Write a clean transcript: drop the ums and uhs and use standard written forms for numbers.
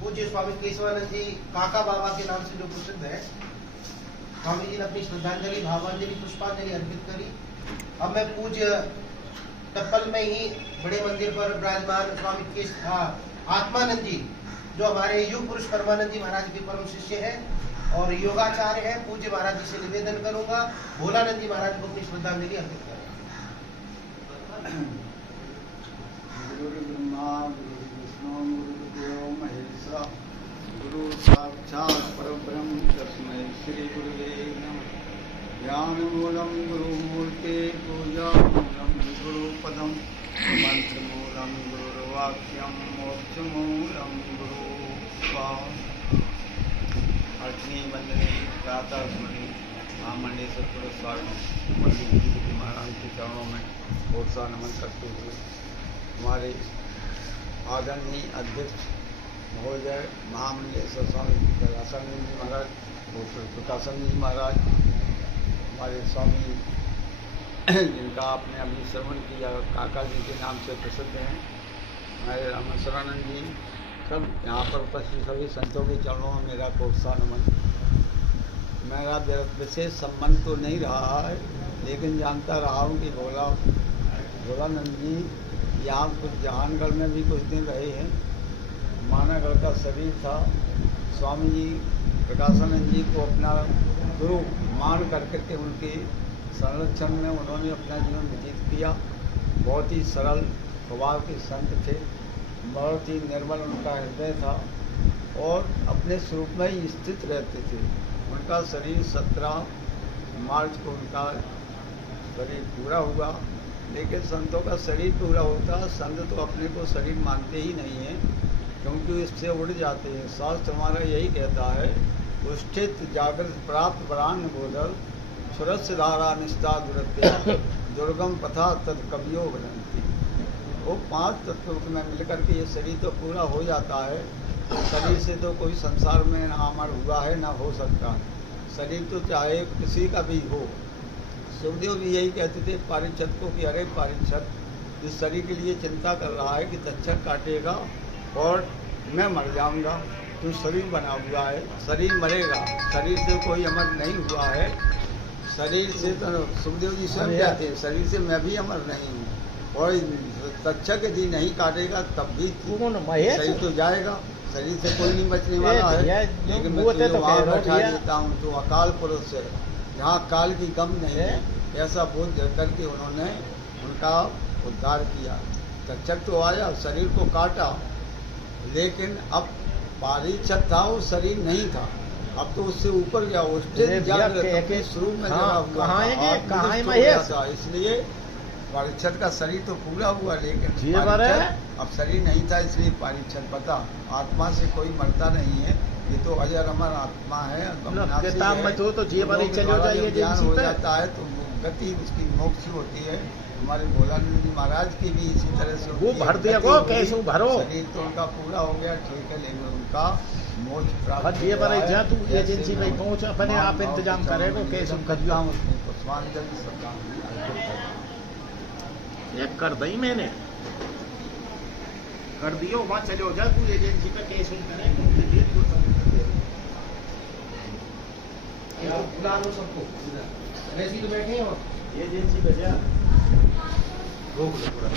पूज्य स्वामी केशवानंद जी काका बाबा के नाम से जो प्रसिद्ध है, स्वामी जी ने अपनी श्रद्धांजलि, भावांजलि, पुष्पांजलि अर्पित करी। अब मैं पूज्य टप्पल में ही बड़े मंदिर पर विराजमान स्वामी आत्मानंद जी, जो हमारे युग पुरुष परमानंद जी महाराज के परम शिष्य है और योगाचार्य है, पूज्य महाराज जी से निवेदन करूंगा भोलानंद जी महाराज को अपनी श्रद्धांजलि अर्पित करें। गुरु ब्रह्मा गुरु विष्णु गुरुदेव महेश्वरा गुरु साक्षात् परब्रह्म तस्मै श्री गुरुवे नमः। ज्ञानमूलं गुरुमूर्ते पूजामूलं गुरुपदं मंत्रमूलं गुरुवाक्यं मोक्षमूलं गुरुस्वामी। अर्चनी वंदने प्रातः स्मरणी महामंडे सतगुरु स्वामी मंदिर जी महाराज के चरणों में बहुत नमन करते हुए हमारे आदरणीय अध्यक्ष महोदय महामंडलेश्वर स्वामी कैलासानंद जी महाराज और प्रकाशानंद जी महाराज, हमारे स्वामी जिनका आपने अभी श्रवण किया काका जी के नाम से प्रसिद्ध हैं, हमारे रामेश्वरानंद जी, सब यहाँ पर उपस्थित सभी संतों के चरणों में मेरा प्रोत्साहन नमन। मेरा विशेष संबंध तो नहीं रहा है, लेकिन जानता रहा हूँ कि भोलानंद जी यहाँ कुछ जहानगढ़ में भी कुछ दिन रहे हैं। मानागढ़ का शरीर था। स्वामी जी प्रकाशानंद जी को अपना गुरु मान करके उनके संरक्षण में उन्होंने अपना जीवन व्यतीत किया। बहुत ही सरल स्वभाव के संत थे, बहुत ही निर्मल उनका हृदय था और अपने स्वरूप में ही स्थित रहते थे। उनका शरीर 17 मार्च को उनका शरीर पूरा हुआ, लेकिन संतों का शरीर पूरा होता, संत तो अपने को शरीर मानते ही नहीं हैं, क्योंकि इससे उड़ जाते हैं। शास्त्र हमारा यही कहता है, उष्ठित जागृत प्राप्त प्राण बोधल सुरस्य धारा निष्ठा दुरत्या दुर्गम पथा तद कवियो बनती। वो 5 तत्वों में मिलकर के ये शरीर तो पूरा हो जाता है। शरीर से तो कोई संसार में ना अमर हुआ है ना हो सकता है। शरीर तो चाहे किसी का भी हो। सुखदेव भी यही कहते थे पारिच्छद को कि अरे पारिच्छद, जिस शरीर के लिए चिंता कर रहा है कि तक्षक काटेगा और मैं मर जाऊंगा, तो शरीर बना हुआ है, शरीर मरेगा, शरीर से कोई अमर नहीं हुआ है। शरीर से तो सुखदेव जी स्वयं कहते हैं शरीर से मैं भी अमर नहीं हूँ, और तक्षक यदि नहीं काटेगा तब भी शरीर तो जाएगा, शरीर से कोई नहीं बचने वाला है। लेकिन मैं वहाँ बैठा देता हूँ तो अकाल पुरुष है, जहाँ काल की गम नहीं है, ऐसा बोध करके उन्होंने उनका उद्धार किया। तक्षक तो आया, शरीर को काटा, लेकिन अब पारिच्छद था, वो शरीर नहीं था, अब तो उससे ऊपर गया, उसके शुरू में था। इसलिए पारिच्छद का शरीर तो पूरा हुआ, लेकिन अब शरीर नहीं था, इसलिए पारिच्छद पता। आत्मा से कोई मरता नहीं है, ये तो अजर अमर आत्मा है। ज्ञान हो जाता है तो गति उसकी मोक्ष होती है। हमारे भोलानंद जी महाराज की भी इसी तरह से वो भर दिया को कैसे भरो, शरीर तो उनका पूरा हो गया, ठीक है, लेकिन उनका मोक्ष प्राप्त तू एजेंसी में पहुंच अपने आप इंतजाम करेगा कैसे पुष्पांजलि कर दई मैंने कर दियो, वहाँ चले हो जा तू एजेंसी पे केस बुला लो सबको, ऐसे ही तो बैठे हैं एजेंसी पे जा रोक लो पूरा।